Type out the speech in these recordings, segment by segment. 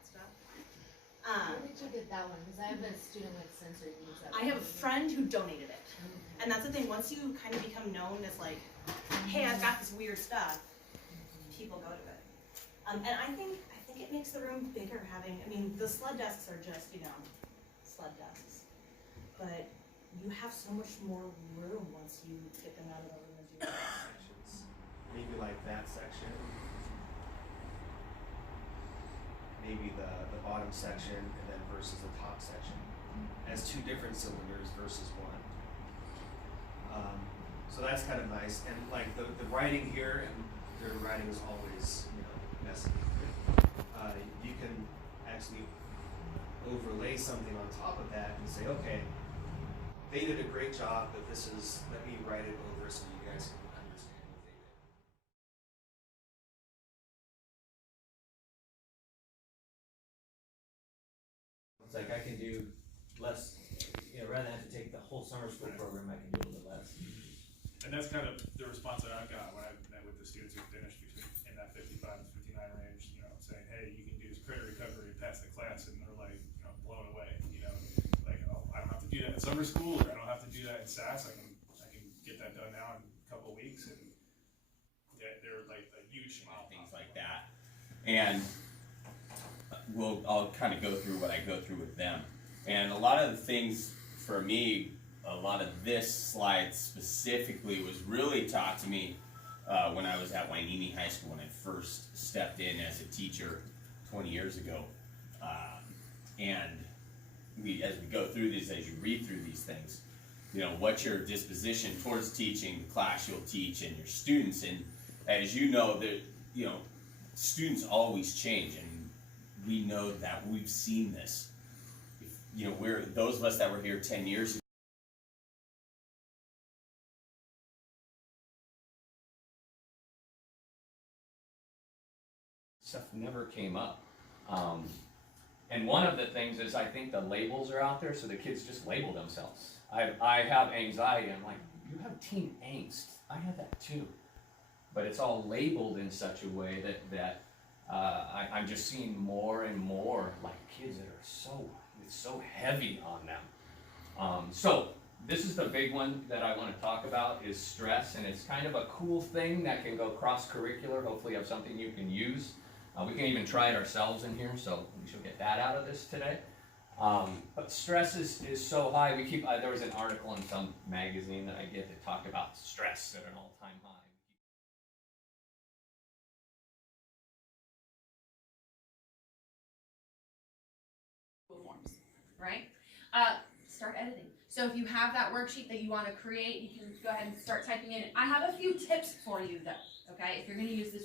that stuff. Where did you get that one? Because I have a student with sensory needs. I have a friend who donated it. And that's the thing, once you kind of become known as like, hey, I've got this weird stuff, people go to it. And I think it makes the room bigger having, I mean, the sled desks are just, you know, sled desks. But you have so much more room once you get them out of the room and do that. Sections. Maybe like that section. Maybe the bottom section and then versus the top section as two different cylinders versus one. So that's kind of nice. And like the writing here, and their writing is always, you know, messy. You can actually overlay something on top of that and say, okay, they did a great job, but this is, let me write it over so you guys can understand what they did. It's like I can do less, you know, rather than have to take the whole summer school program, I can do a little bit less. And that's kind of the response that I've got when I met with the students who finished in that 55 to 59 range, you know, saying, hey, you can do this credit recovery and pass the class, and they're like, you know, blown away, you know, like, oh, I don't have to do that in summer school, or I don't have to do that in SAS, I can get that done now in a couple of weeks, and they're like a huge smile. Things like that. And I'll kind of go through what I go through with them. And a lot of the things for me, a lot of this slide specifically was really taught to me when I was at Wainini High School when I first stepped in as a teacher 20 years ago. And as we go through these, as you read through these things, you know, what's your disposition towards teaching, the class you'll teach, and your students. And as you know, that, you know, students always change, and we know that. We've seen this. You know, we're those of us that were here 10 years ago. Stuff never came up. And one of the things is I think the labels are out there, so the kids just label themselves. I have anxiety. I'm like, you have teen angst. I have that too. But it's all labeled in such a way that I'm just seeing more and more like kids that are it's so heavy on them. So this is the big one that I want to talk about is stress, and it's kind of a cool thing that can go cross-curricular. Hopefully you have something you can use. We can even try it ourselves in here, so we should get that out of this today. But stress is so high. There was an article in some magazine that I get that talked about stress at an all-time high. Forms, right? Start editing. So if you have that worksheet that you want to create, you can go ahead and start typing in. I have a few tips for you though, okay? If you're going to use this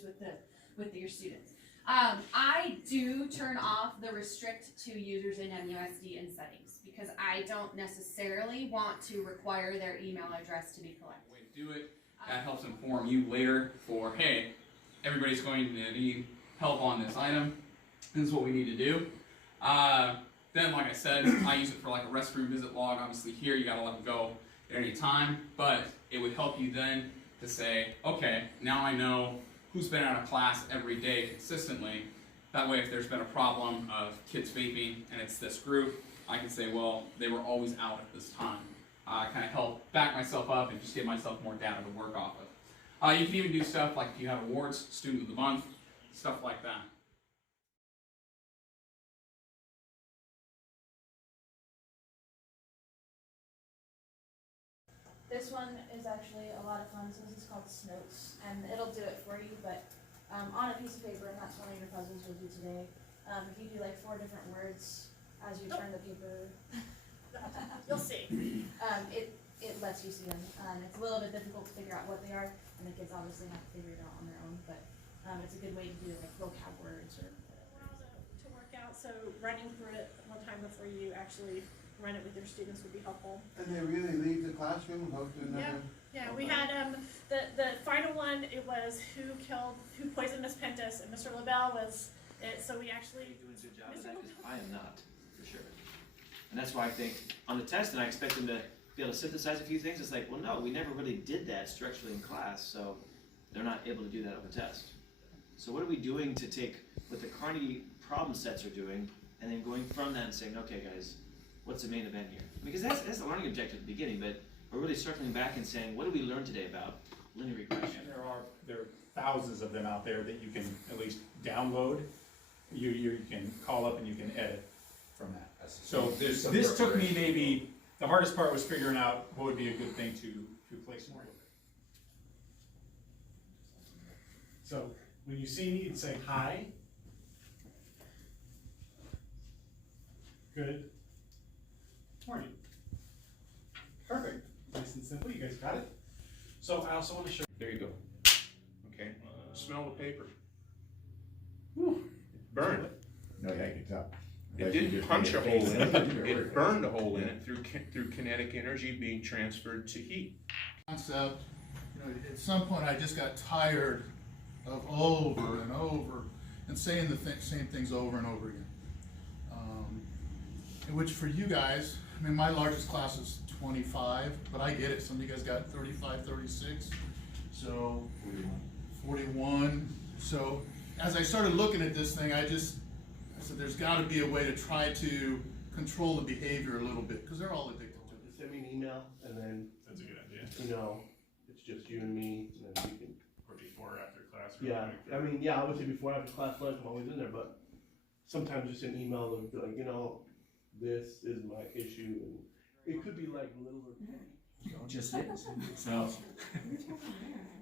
with your students. I do turn off the restrict to users in MUSD in settings because I don't necessarily want to require their email address to be collected. Way to do it. That helps inform you later for, hey, everybody's going to need help on this item. This is what we need to do. Then, like I said, I use it for like a restroom visit log. Obviously here you gotta let them go at any time, but it would help you then to say, okay, now I know who's been out of class every day consistently. That way if there's been a problem of kids vaping and it's this group, I can say, well, they were always out at this time. Kind of help back myself up and just give myself more data to work off of. You can even do stuff like if you have awards, student of the month, stuff like that. This one is actually a lot of fun. So this is called Snopes, and it'll do it for you, but on a piece of paper, and that's one of your puzzles you'll do today. If you do like 4 different words as you turn the paper, You'll see. it lets you see them. It's a little bit difficult to figure out what they are, and the kids obviously have to figure it out on their own, but it's a good way to do like vocab words or to work out. So running through it one time before you actually run it with your students would be helpful. And they really leave the classroom and go to another? Yeah, we had the final one, it was who poisoned Miss Pentis, and Mr. LaBelle was it, so we actually doing a good job of that, because I am not, for sure. And that's why I think on the test, and I expect them to be able to synthesize a few things. It's like, well, no, we never really did that structurally in class, so they're not able to do that on the test. So what are we doing to take what the Carnegie problem sets are doing, and then going from that and saying, okay guys, what's the main event here? Because that's the learning objective at the beginning, but we're really circling back and saying, what did we learn today about linear regression? And there are thousands of them out there that you can at least download. You can call up and you can edit from that. So this took me maybe, the hardest part was figuring out what would be a good thing to place more of it. So when you see me, you'd say hi. Good morning. Perfect. Nice and simple. You guys got it? So I also want to show. There you go. Okay. Smell the paper. Whew. Burned. No, yeah, I can tell. It didn't punch a hole in it. It burned a hole in it through kinetic energy being transferred to heat. Concept. You know, at some point, I just got tired of over and over and saying the same things over and over again. Which for you guys, I mean, my largest class is 25, but I get it. Some of you guys got 35, 36, so 41. So as I started looking at this thing, I said there's got to be a way to try to control the behavior a little bit, because they're all addicted to it. Send me an email, and then That's a good idea. it's just you and me, and then we can. Or before or after class. Yeah, I mean, yeah, obviously before after class lunch, I'm always in there, but sometimes just an email will be like, this is my issue, and it could be like little. Just is. So,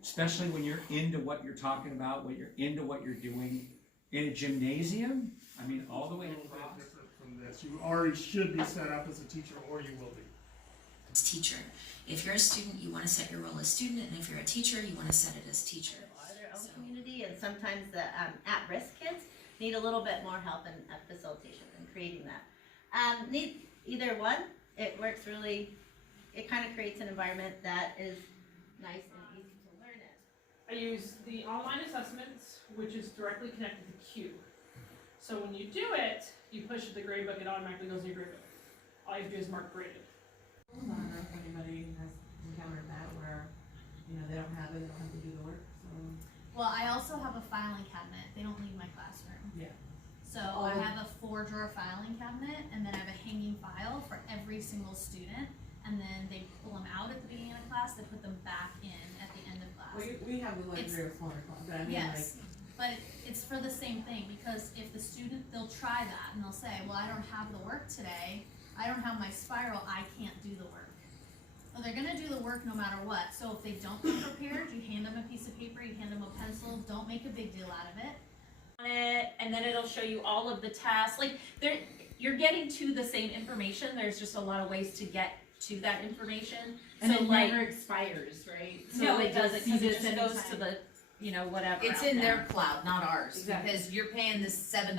especially when you're into what you're talking about, when you're into what you're doing in a gymnasium. I mean, all the way across. Different from this. You already should be set up as a teacher, or you will be. Teacher. If you're a student, you want to set your role as student, and if you're a teacher, you want to set it as teacher. Their own community, and sometimes the at-risk kids need a little bit more help in facilitation and creating that. Need either one. It works really. It kind of creates an environment that is nice and easy to learn in. I use the online assessments, which is directly connected to Q. So when you do it, you push the grade book, it automatically goes in your grade book. All you have to do is mark graded. I don't know if anybody has encountered that where, they don't have it, they don't have to do the work, so. Well, I also have a filing cabinet. They don't leave my classroom. Yeah. So I have a 4-drawer filing cabinet, and then I have a hanging file for every single student. And then they pull them out at the beginning of class, they put them back in at the end of class. We have a library of 4 o'clock, but I mean yes, but it's for the same thing, because if the student, they'll try that and they'll say, well, I don't have the work today, I don't have my spiral, I can't do the work. Well, they're gonna do the work no matter what, so if they don't come prepared, you hand them a piece of paper, you hand them a pencil, don't make a big deal out of it. And then it'll show you all of the tasks, you're getting to the same information, there's just a lot of ways to get to that information. And so it never expires, right? So no, it doesn't, because it just anytime. goes to the, whatever. It's out in there. their cloud, not ours, Exactly. because you're paying this $7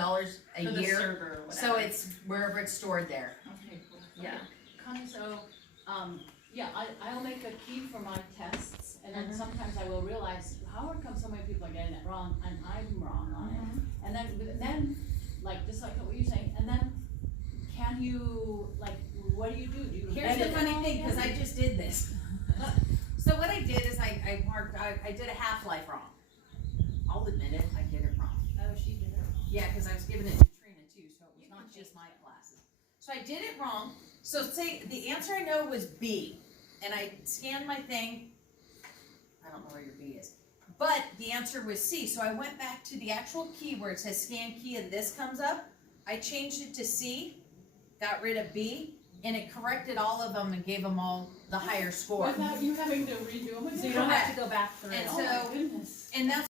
a For the year, server or whatever. so it's wherever it's stored there. Okay, cool. Yeah. Connie, so, I'll make a key for my tests, and then sometimes I will realize, how come so many people are getting it wrong, and I'm wrong on it? And then, just like what you're saying, and then, can you, what do you do? Do you Here's the edit funny it? thing, because I just did this. So what I did is I did a half-life wrong. I'll admit it, I did it wrong. Oh, she did it. Yeah, because I was giving it to Trina too, so it was not just my classes. So I did it wrong. So say the answer I know was B, and I scanned my thing. I don't know where your B is, but the answer was C. So I went back to the actual key where it says scan key, and this comes up. I changed it to C, got rid of B, and it corrected all of them and gave them all the higher score. Without you having to redo them again? So you don't have to go back through And it. so, Oh my goodness. and that's